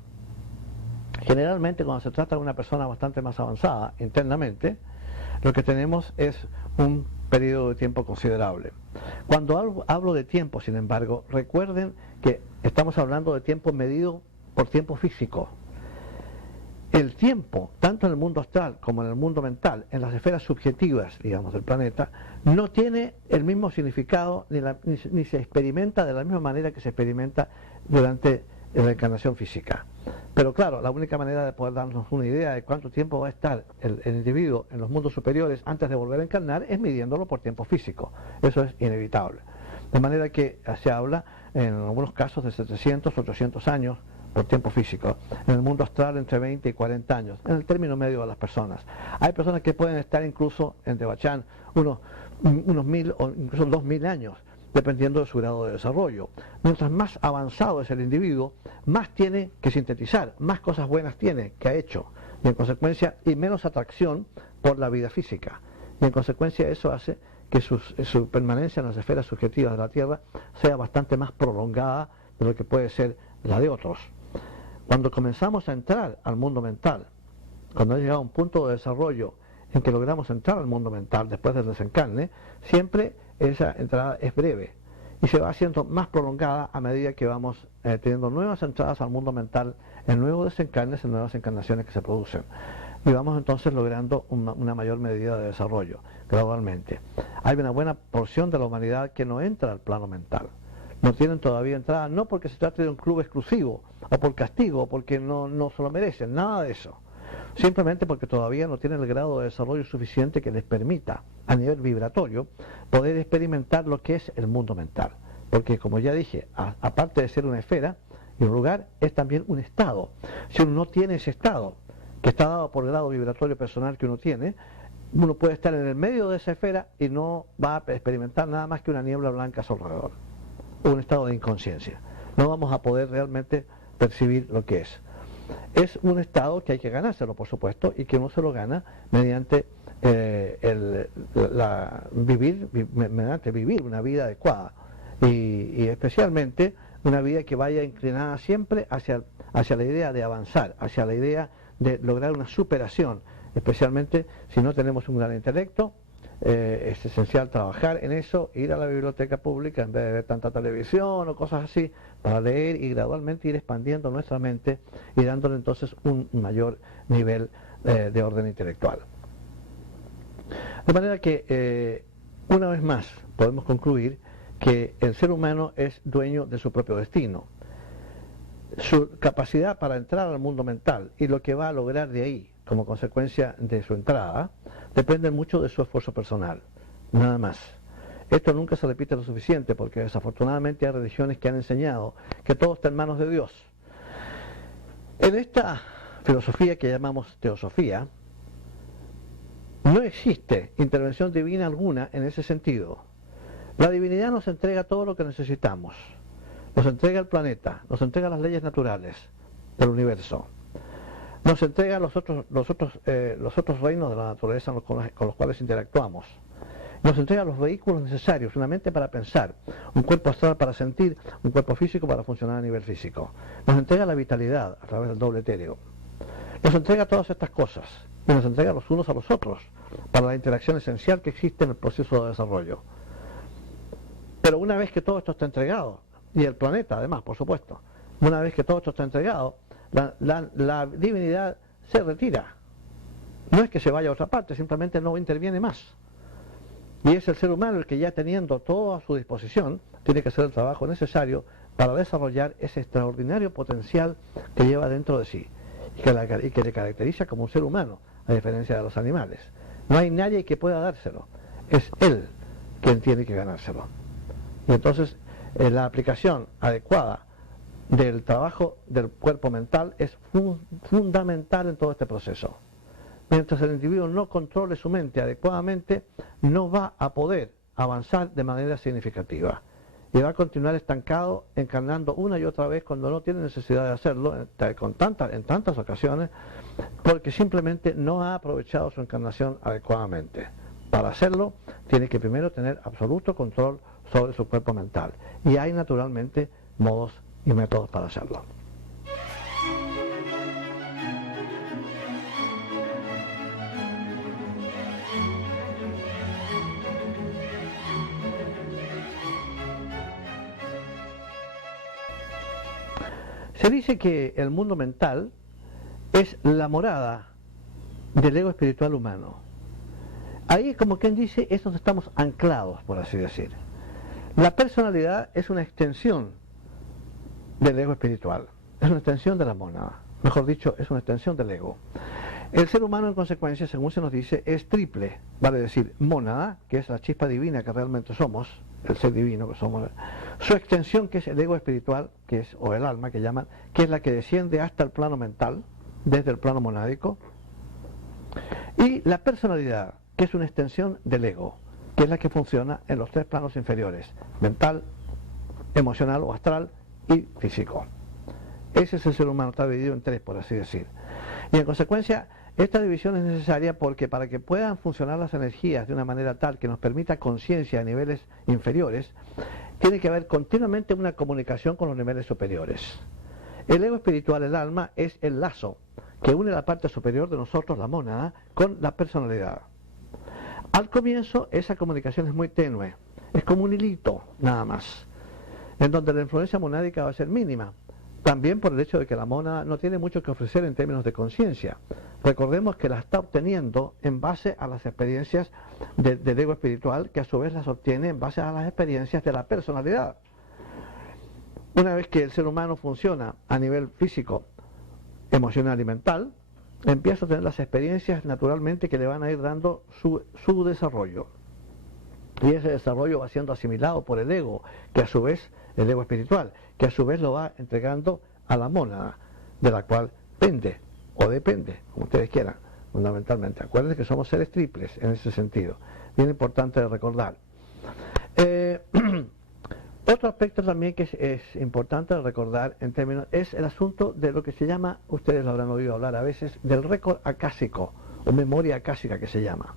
Generalmente, cuando se trata de una persona bastante más avanzada internamente, lo que tenemos es un periodo de tiempo considerable. Cuando hablo de tiempo, sin embargo, recuerden que estamos hablando de tiempo medido por tiempo físico. El tiempo, tanto en el mundo astral como en el mundo mental, en las esferas subjetivas, digamos, del planeta, no tiene el mismo significado ni se experimenta de la misma manera que se experimenta durante la encarnación física. Pero claro, la única manera de poder darnos una idea de cuánto tiempo va a estar el individuo en los mundos superiores antes de volver a encarnar es midiéndolo por tiempo físico. Eso es inevitable. De manera que se habla en algunos casos de 700, 800 años por tiempo físico, en el mundo astral entre 20 y 40 años, en el término medio de las personas. Hay personas que pueden estar incluso en Devachan unos 1000 o incluso 2000 años, dependiendo de su grado de desarrollo. Mientras más avanzado es el individuo, más tiene que sintetizar, más cosas buenas tiene que ha hecho, y en consecuencia, y menos atracción por la vida física. Y en consecuencia eso hace que su permanencia en las esferas subjetivas de la Tierra sea bastante más prolongada de lo que puede ser la de otros. Cuando comenzamos a entrar al mundo mental, cuando ha llegado a un punto de desarrollo en que logramos entrar al mundo mental después del desencarne, siempre esa entrada es breve y se va haciendo más prolongada a medida que vamos teniendo nuevas entradas al mundo mental en nuevos desencarnes, en nuevas encarnaciones que se producen. Y vamos entonces logrando una mayor medida de desarrollo, gradualmente. Hay una buena porción de la humanidad que no entra al plano mental. No tienen todavía entrada, no porque se trate de un club exclusivo, o por castigo, o porque no se lo merecen, nada de eso. Simplemente porque todavía no tienen el grado de desarrollo suficiente que les permita, a nivel vibratorio, poder experimentar lo que es el mundo mental. Porque, como ya dije, aparte de ser una esfera y un lugar, es también un estado. Si uno no tiene ese estado, que está dado por el grado vibratorio personal que uno tiene, uno puede estar en el medio de esa esfera y no va a experimentar nada más que una niebla blanca a su alrededor, un estado de inconsciencia. No vamos a poder realmente percibir lo que es. Es un estado que hay que ganárselo, por supuesto, y que uno se lo gana mediante vivir una vida adecuada y especialmente una vida que vaya inclinada siempre hacia la idea de avanzar, hacia la idea de lograr una superación, especialmente si no tenemos un gran intelecto. Es esencial trabajar en eso, ir a la biblioteca pública en vez de ver tanta televisión o cosas así, para leer y gradualmente ir expandiendo nuestra mente y dándole entonces un mayor nivel de orden intelectual. De manera que, una vez más, podemos concluir que el ser humano es dueño de su propio destino. Su capacidad para entrar al mundo mental y lo que va a lograr de ahí como consecuencia de su entrada depende mucho de su esfuerzo personal, nada más. Esto nunca se repite lo suficiente porque desafortunadamente hay religiones que han enseñado que todo está en manos de Dios. En esta filosofía que llamamos teosofía, no existe intervención divina alguna en ese sentido. La divinidad nos entrega todo lo que necesitamos. Nos entrega el planeta, nos entrega las leyes naturales del universo, nos entrega los otros reinos de la naturaleza con los cuales interactuamos, nos entrega los vehículos necesarios, una mente para pensar, un cuerpo astral para sentir, un cuerpo físico para funcionar a nivel físico, nos entrega la vitalidad a través del doble etéreo, nos entrega todas estas cosas y nos entrega los unos a los otros para la interacción esencial que existe en el proceso de desarrollo. Pero una vez que todo esto está entregado, y el planeta además, por supuesto, una vez que todo esto está entregado, la divinidad se retira. No es que se vaya a otra parte, simplemente no interviene más. Y es el ser humano el que, ya teniendo todo a su disposición, tiene que hacer el trabajo necesario para desarrollar ese extraordinario potencial que lleva dentro de sí y que le caracteriza como un ser humano, a diferencia de los animales. No hay nadie que pueda dárselo, es él quien tiene que ganárselo. Y entonces la aplicación adecuada del trabajo del cuerpo mental es fundamental en todo este proceso. Mientras el individuo no controle su mente adecuadamente, no va a poder avanzar de manera significativa y va a continuar estancado, encarnando una y otra vez cuando no tiene necesidad de hacerlo, en tantas ocasiones, porque simplemente no ha aprovechado su encarnación adecuadamente. Para hacerlo, tiene que primero tener absoluto control sobre su cuerpo mental. Y hay naturalmente modos y métodos para hacerlo. Se dice que el mundo mental es la morada del ego espiritual humano. Ahí, como quien dice, es donde estamos anclados, por así decir. La personalidad es una extensión del ego espiritual, es una extensión de la mónada, mejor dicho, es una extensión del ego. El ser humano, en consecuencia, según se nos dice, es triple, vale decir, mónada, que es la chispa divina que realmente somos, el ser divino que somos, su extensión, que es el ego espiritual, que es, o el alma que llaman, que es la que desciende hasta el plano mental, desde el plano monádico, y la personalidad, que es una extensión del ego, que es la que funciona en los tres planos inferiores, mental, emocional o astral y físico. Ese es el ser humano, está dividido en tres, por así decir. Y en consecuencia, esta división es necesaria porque para que puedan funcionar las energías de una manera tal que nos permita conciencia a niveles inferiores, tiene que haber continuamente una comunicación con los niveles superiores. El ego espiritual, el alma, es el lazo que une la parte superior de nosotros, la mónada, con la personalidad. Al comienzo esa comunicación es muy tenue, es como un hilito nada más, en donde la influencia monádica va a ser mínima, también por el hecho de que la mónada no tiene mucho que ofrecer en términos de conciencia. Recordemos que la está obteniendo en base a las experiencias del ego espiritual, que a su vez las obtiene en base a las experiencias de la personalidad. Una vez que el ser humano funciona a nivel físico, emocional y mental, empieza a tener las experiencias naturalmente que le van a ir dando su desarrollo. Y ese desarrollo va siendo asimilado por el ego, que a su vez, el ego espiritual, que a su vez lo va entregando a la mónada, de la cual pende, o depende, como ustedes quieran, fundamentalmente. Acuérdense que somos seres triples en ese sentido, bien importante de recordar. Otro aspecto también que es importante de recordar en términos, es el asunto de lo que se llama, ustedes lo habrán oído hablar a veces, del récord acásico, o memoria acásica que se llama,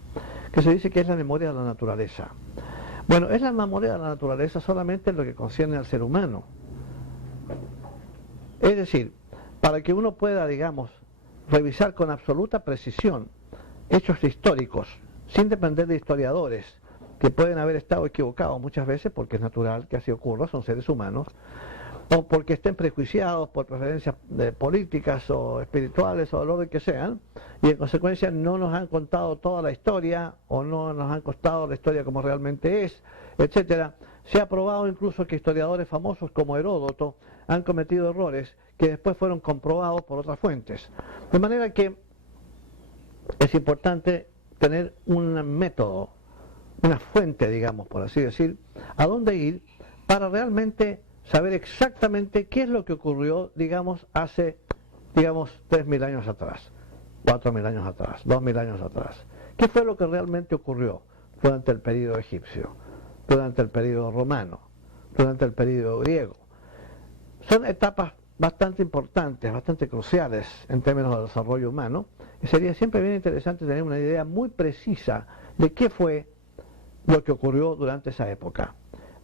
que se dice que es la memoria de la naturaleza. Bueno, es la memoria de la naturaleza solamente en lo que concierne al ser humano. Es decir, para que uno pueda, digamos, revisar con absoluta precisión hechos históricos, sin depender de historiadores, que pueden haber estado equivocados muchas veces, porque es natural que así ocurra, son seres humanos, o porque estén prejuiciados por preferencias políticas o espirituales o del orden que sean, y en consecuencia no nos han contado toda la historia, o no nos han contado la historia como realmente es, etcétera. Se ha probado incluso que historiadores famosos como Heródoto han cometido errores que después fueron comprobados por otras fuentes. De manera que es importante tener un método, una fuente, digamos, por así decir, a dónde ir para realmente saber exactamente qué es lo que ocurrió, digamos, hace, 3.000 años atrás, 4.000 años atrás, 2.000 años atrás. ¿Qué fue lo que realmente ocurrió durante el período egipcio, durante el período romano, durante el período griego? Son etapas bastante importantes, bastante cruciales en términos de desarrollo humano, y sería siempre bien interesante tener una idea muy precisa de qué fue lo que ocurrió durante esa época.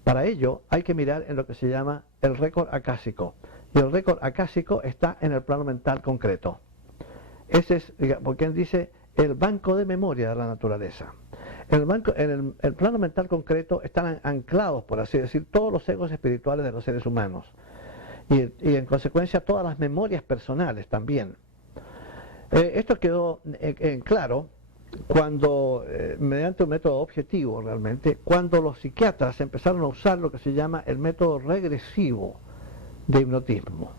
Para ello hay que mirar en lo que se llama el récord acásico, y el récord acásico está en el plano mental concreto. Ese es, porque él dice, el banco de memoria de la naturaleza. En el plano mental concreto están anclados, por así decir, todos los egos espirituales de los seres humanos, y en consecuencia todas las memorias personales también. Esto quedó en claro cuando, mediante un método objetivo realmente, cuando los psiquiatras empezaron a usar lo que se llama el método regresivo de hipnotismo.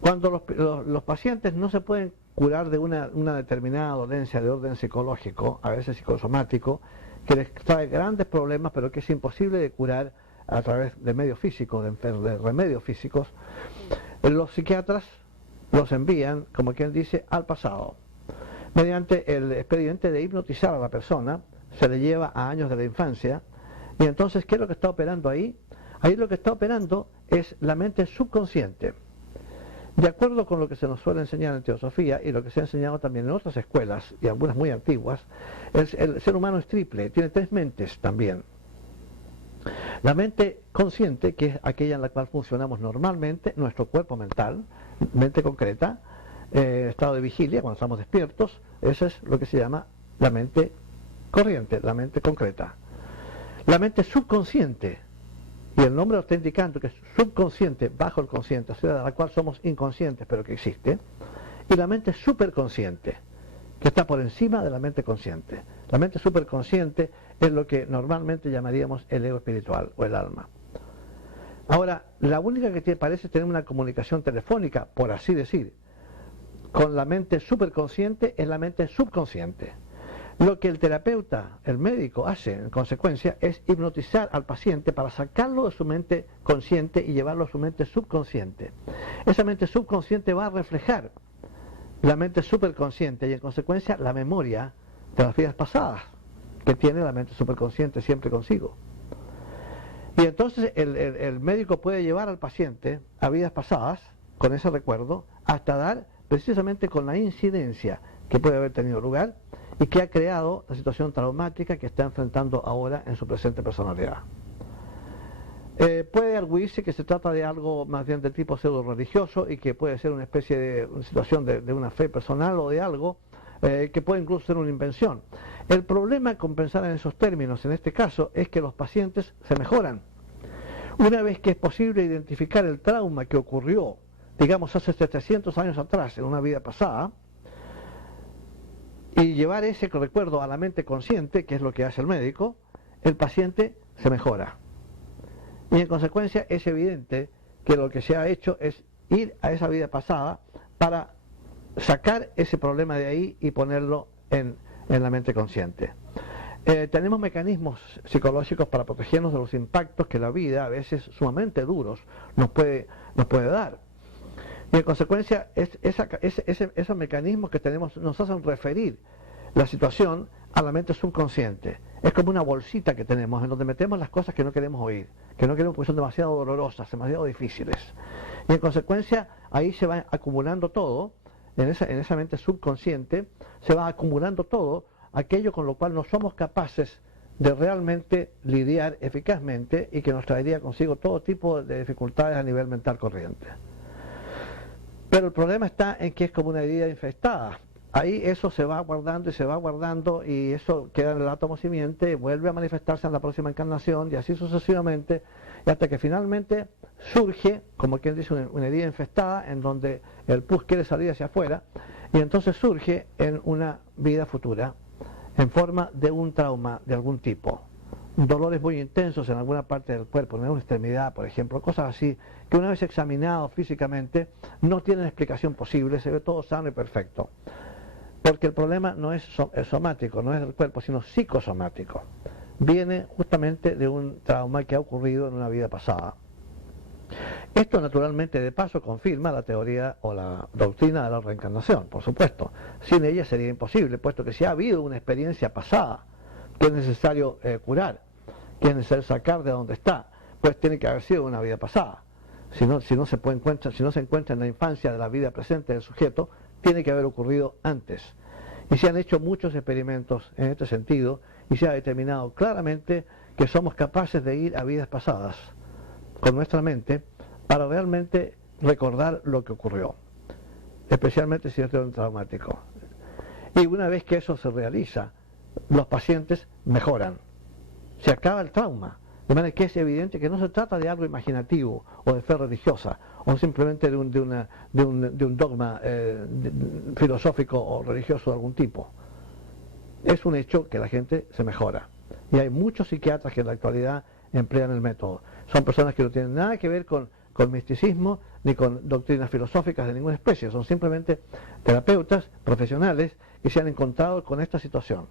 Cuando los pacientes no se pueden curar de una determinada dolencia de orden psicológico, a veces psicosomático, que les trae grandes problemas, pero que es imposible de curar a través de medios físicos, de remedios físicos, los psiquiatras los envían, como quien dice, al pasado. Mediante el expediente de hipnotizar a la persona, se le lleva a años de la infancia, y entonces, ¿qué es lo que está operando ahí? Ahí lo que está operando es la mente subconsciente. De acuerdo con lo que se nos suele enseñar en teosofía, y lo que se ha enseñado también en otras escuelas, y algunas muy antiguas, el ser humano es triple, tiene 3 mentes también. La mente consciente, que es aquella en la cual funcionamos normalmente, nuestro cuerpo mental, mente concreta, estado de vigilia, cuando estamos despiertos, eso es lo que se llama la mente corriente, la mente concreta. La mente subconsciente, y el nombre lo está indicando que es subconsciente, bajo el consciente, o sea, de la cual somos inconscientes, pero que existe, y la mente superconsciente, que está por encima de la mente consciente. La mente superconsciente es lo que normalmente llamaríamos el ego espiritual o el alma. Ahora, la única que parece tener una comunicación telefónica, por así decir, con la mente superconsciente es la mente subconsciente. Lo que el terapeuta, el médico, hace en consecuencia es hipnotizar al paciente para sacarlo de su mente consciente y llevarlo a su mente subconsciente. Esa mente subconsciente va a reflejar la mente superconsciente y en consecuencia la memoria de las vidas pasadas que tiene la mente superconsciente siempre consigo. Y entonces el médico puede llevar al paciente a vidas pasadas con ese recuerdo hasta dar precisamente con la incidencia que puede haber tenido lugar y que ha creado la situación traumática que está enfrentando ahora en su presente personalidad. Puede arguirse que se trata de algo más bien de tipo pseudo religioso y que puede ser una especie de una situación de una fe personal o de algo que puede incluso ser una invención. El problema con pensar en esos términos en este caso es que los pacientes se mejoran. Una vez que es posible identificar el trauma que ocurrió, digamos hace 700 años atrás en una vida pasada, y llevar ese recuerdo a la mente consciente, que es lo que hace el médico, el paciente se mejora. Y en consecuencia es evidente que lo que se ha hecho es ir a esa vida pasada para sacar ese problema de ahí y ponerlo en la mente consciente. Tenemos mecanismos psicológicos para protegernos de los impactos que la vida, a veces sumamente duros, nos puede dar. Y en consecuencia, esos mecanismos que tenemos nos hacen referir la situación a la mente subconsciente. Es como una bolsita que tenemos en donde metemos las cosas que no queremos oír, que no queremos porque son demasiado dolorosas, demasiado difíciles. Y en consecuencia, ahí se va acumulando todo, en esa mente subconsciente, se va acumulando todo aquello con lo cual no somos capaces de realmente lidiar eficazmente y que nos traería consigo todo tipo de dificultades a nivel mental corriente. Pero el problema está en que es como una herida infectada. Ahí eso se va guardando y se va guardando y eso queda en el átomo simiente, vuelve a manifestarse en la próxima encarnación y así sucesivamente, y hasta que finalmente surge, como quien dice, una herida infestada en donde el pus quiere salir hacia afuera y entonces surge en una vida futura en forma de un trauma de algún tipo. Dolores muy intensos en alguna parte del cuerpo, en alguna extremidad, por ejemplo, cosas así, que una vez examinado físicamente no tienen explicación posible, se ve todo sano y perfecto. Porque el problema no es somático, no es del cuerpo, sino psicosomático. Viene justamente de un trauma que ha ocurrido en una vida pasada. Esto naturalmente de paso confirma la teoría o la doctrina de la reencarnación, por supuesto. Sin ella sería imposible, puesto que si ha habido una experiencia pasada que es necesario curar, que es necesario sacar de donde está, pues tiene que haber sido una vida pasada. Si no se encuentra en la infancia de la vida presente del sujeto, tiene que haber ocurrido antes. Y se han hecho muchos experimentos en este sentido y se ha determinado claramente que somos capaces de ir a vidas pasadas con nuestra mente para realmente recordar lo que ocurrió, especialmente si es un traumático. Y una vez que eso se realiza, los pacientes mejoran, se acaba el trauma, de manera que es evidente que no se trata de algo imaginativo o de fe religiosa o simplemente de un dogma filosófico o religioso de algún tipo. Es un hecho que la gente se mejora y hay muchos psiquiatras que en la actualidad emplean el método. Son personas que no tienen nada que ver con misticismo ni con doctrinas filosóficas de ninguna especie, son simplemente terapeutas profesionales que se han encontrado con esta situación.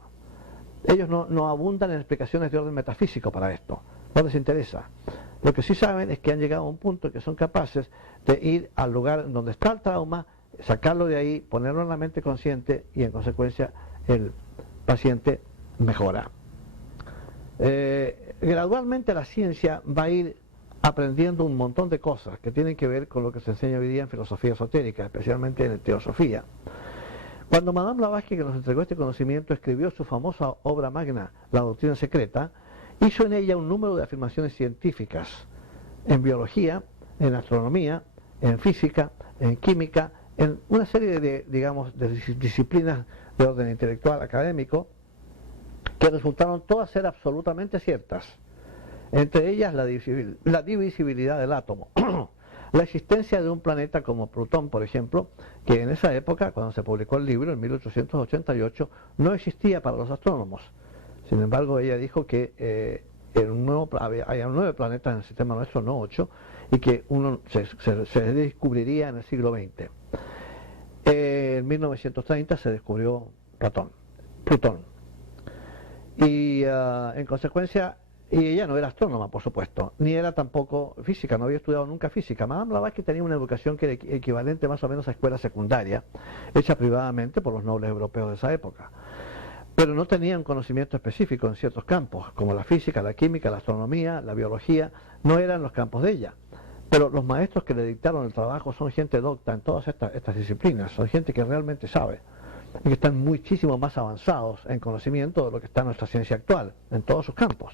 Ellos no abundan en explicaciones de orden metafísico para esto, no les interesa. Lo que sí saben es que han llegado a un punto en que son capaces de ir al lugar donde está el trauma, sacarlo de ahí, ponerlo en la mente consciente y en consecuencia el paciente mejora. Gradualmente la ciencia va a ir aprendiendo un montón de cosas que tienen que ver con lo que se enseña hoy día en filosofía esotérica, especialmente en teosofía. Cuando Madame Blavatsky, que nos entregó este conocimiento, escribió su famosa obra magna, La Doctrina Secreta, hizo en ella un número de afirmaciones científicas en biología, en astronomía, en física, en química, en una serie de disciplinas de orden intelectual académico, que resultaron todas ser absolutamente ciertas. Entre ellas la divisibilidad del átomo, la existencia de un planeta como Plutón, por ejemplo, que en esa época, cuando se publicó el libro, en 1888, no existía para los astrónomos. Sin embargo, ella dijo que hay 9 planetas en el sistema nuestro, no 8, y que uno se descubriría en el siglo XX. En 1930 se descubrió Plutón. Y en consecuencia, y ella no era astrónoma, por supuesto, ni era tampoco física, no había estudiado nunca física. Madame Blavatsky tenía una educación que era equivalente más o menos a escuela secundaria, hecha privadamente por los nobles europeos de esa época. Pero no tenía un conocimiento específico en ciertos campos, como la física, la química, la astronomía, la biología, no eran los campos de ella. Pero los maestros que le dictaron el trabajo son gente docta en todas estas disciplinas, son gente que realmente sabe y que están muchísimo más avanzados en conocimiento de lo que está en nuestra ciencia actual, en todos sus campos.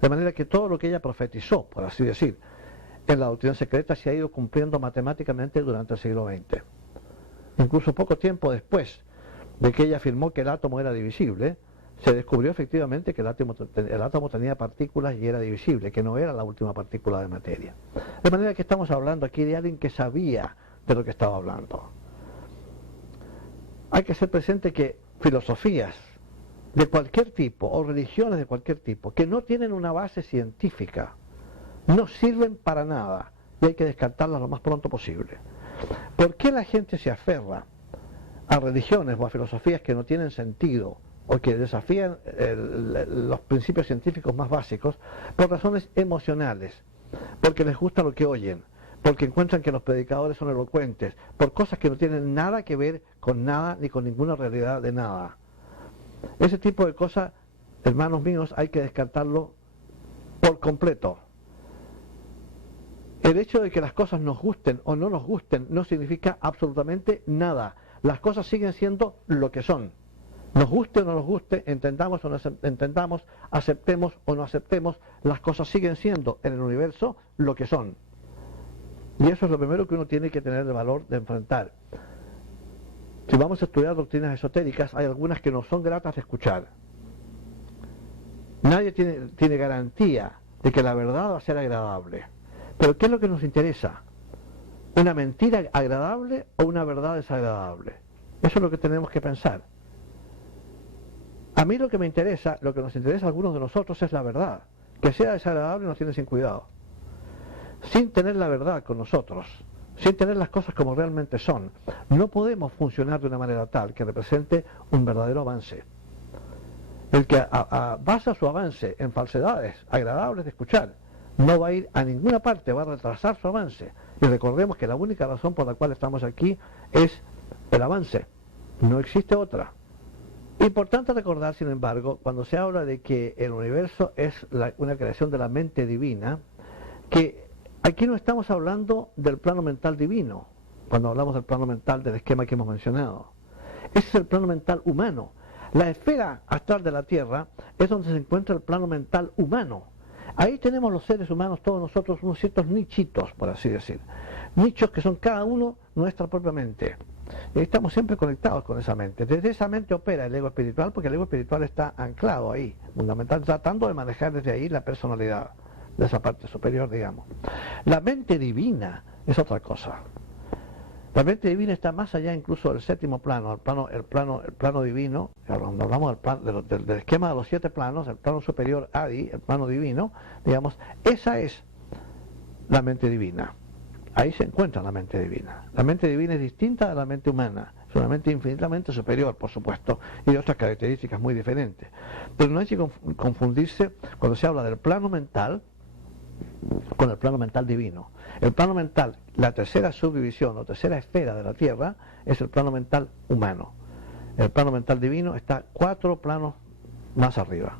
De manera que todo lo que ella profetizó, por así decir, en la doctrina secreta se ha ido cumpliendo matemáticamente durante el siglo XX. Incluso poco tiempo después de que ella afirmó que el átomo era divisible, se descubrió efectivamente que el átomo tenía partículas y era divisible, que no era la última partícula de materia. De manera que estamos hablando aquí de alguien que sabía de lo que estaba hablando. Hay que ser presente que filosofías de cualquier tipo o religiones de cualquier tipo que no tienen una base científica no sirven para nada y hay que descartarlas lo más pronto posible. ¿Por qué la gente se aferra a religiones o a filosofías que no tienen sentido o que desafían los principios científicos más básicos? Por razones emocionales, porque les gusta lo que oyen, porque encuentran que los predicadores son elocuentes, por cosas que no tienen nada que ver con nada ni con ninguna realidad de nada. Ese tipo de cosas, hermanos míos, hay que descartarlo por completo. El hecho de que las cosas nos gusten o no nos gusten no significa absolutamente nada. Las cosas siguen siendo lo que son. Nos guste o no nos guste, entendamos o no entendamos, aceptemos o no aceptemos, las cosas siguen siendo en el universo lo que son. Y eso es lo primero que uno tiene que tener el valor de enfrentar. Si vamos a estudiar doctrinas esotéricas, hay algunas que no son gratas de escuchar. Nadie tiene garantía de que la verdad va a ser agradable. Pero ¿qué es lo que nos interesa? ¿Una mentira agradable o una verdad desagradable? Eso es lo que tenemos que pensar. A mí lo que me interesa, lo que nos interesa a algunos de nosotros es la verdad. Que sea desagradable nos tiene sin cuidado. Sin tener la verdad con nosotros, sin tener las cosas como realmente son, no podemos funcionar de una manera tal que represente un verdadero avance. El que basa su avance en falsedades agradables de escuchar, no va a ir a ninguna parte, va a retrasar su avance. Y recordemos que la única razón por la cual estamos aquí es el avance, no existe otra. Importante recordar, sin embargo, cuando se habla de que el universo es una creación de la mente divina, que aquí no estamos hablando del plano mental divino, cuando hablamos del plano mental del esquema que hemos mencionado. Ese es el plano mental humano. La esfera astral de la Tierra es donde se encuentra el plano mental humano. Ahí tenemos los seres humanos, todos nosotros, unos ciertos nichitos, por así decir. Nichos que son cada uno nuestra propia mente. Y estamos siempre conectados con esa mente. Desde esa mente opera el ego espiritual, porque el ego espiritual está anclado ahí, fundamental, tratando de manejar desde ahí la personalidad de esa parte superior, digamos. La mente divina es otra cosa. La mente divina está más allá incluso del séptimo plano, el plano divino. Cuando hablamos del esquema de los 7 planos, el plano superior Adi, el plano divino, digamos, esa es la mente divina. Ahí se encuentra la mente divina. La mente divina es distinta de la mente humana, es una mente infinitamente superior, por supuesto, y de otras características muy diferentes. Pero no hay que confundirse cuando se habla del plano mental con el plano mental divino. El plano mental, la tercera subdivisión o tercera esfera de la Tierra, es el plano mental humano. El plano mental divino está 4 planos más arriba.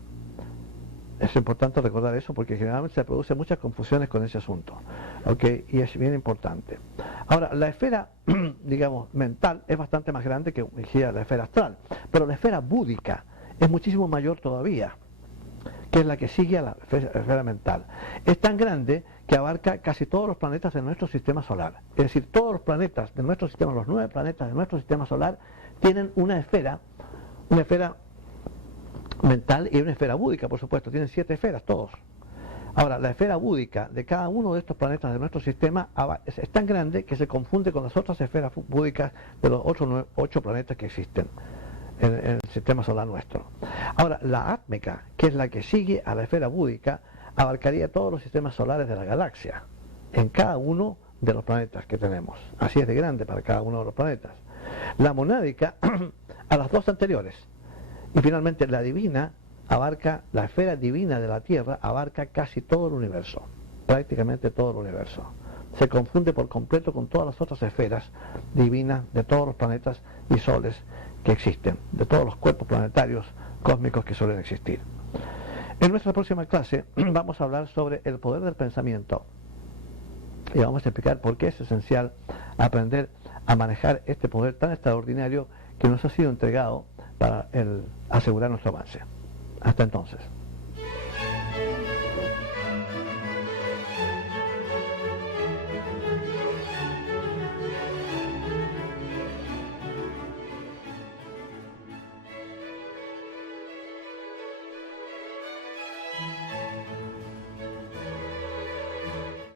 Es importante recordar eso porque generalmente se producen muchas confusiones con ese asunto. ¿Okay? Y es bien importante. Ahora, la esfera, digamos, mental es bastante más grande que la esfera astral, pero la esfera búdica es muchísimo mayor todavía, que es la que sigue a la esfera mental. Es tan grande que abarca casi todos los planetas de nuestro sistema solar. Es decir, todos los planetas de nuestro sistema, los 9 planetas de nuestro sistema solar, tienen una esfera mental y una esfera búdica, por supuesto. Tienen 7 esferas todos. Ahora, la esfera búdica de cada uno de estos planetas de nuestro sistema es tan grande que se confunde con las otras esferas búdicas de los 8 planetas que existen en el sistema solar nuestro. Ahora, la átmica, que es la que sigue a la esfera búdica, abarcaría todos los sistemas solares de la galaxia, en cada uno de los planetas que tenemos. Así es de grande para cada uno de los planetas. La monádica, a las 2 anteriores. Y finalmente la divina abarca, la esfera divina de la Tierra abarca casi todo el universo, prácticamente todo el universo. Se confunde por completo con todas las otras esferas divinas de todos los planetas y soles que existen, de todos los cuerpos planetarios cósmicos que suelen existir. En nuestra próxima clase vamos a hablar sobre el poder del pensamiento y vamos a explicar por qué es esencial aprender a manejar este poder tan extraordinario que nos ha sido entregado para asegurar nuestro avance. Hasta entonces.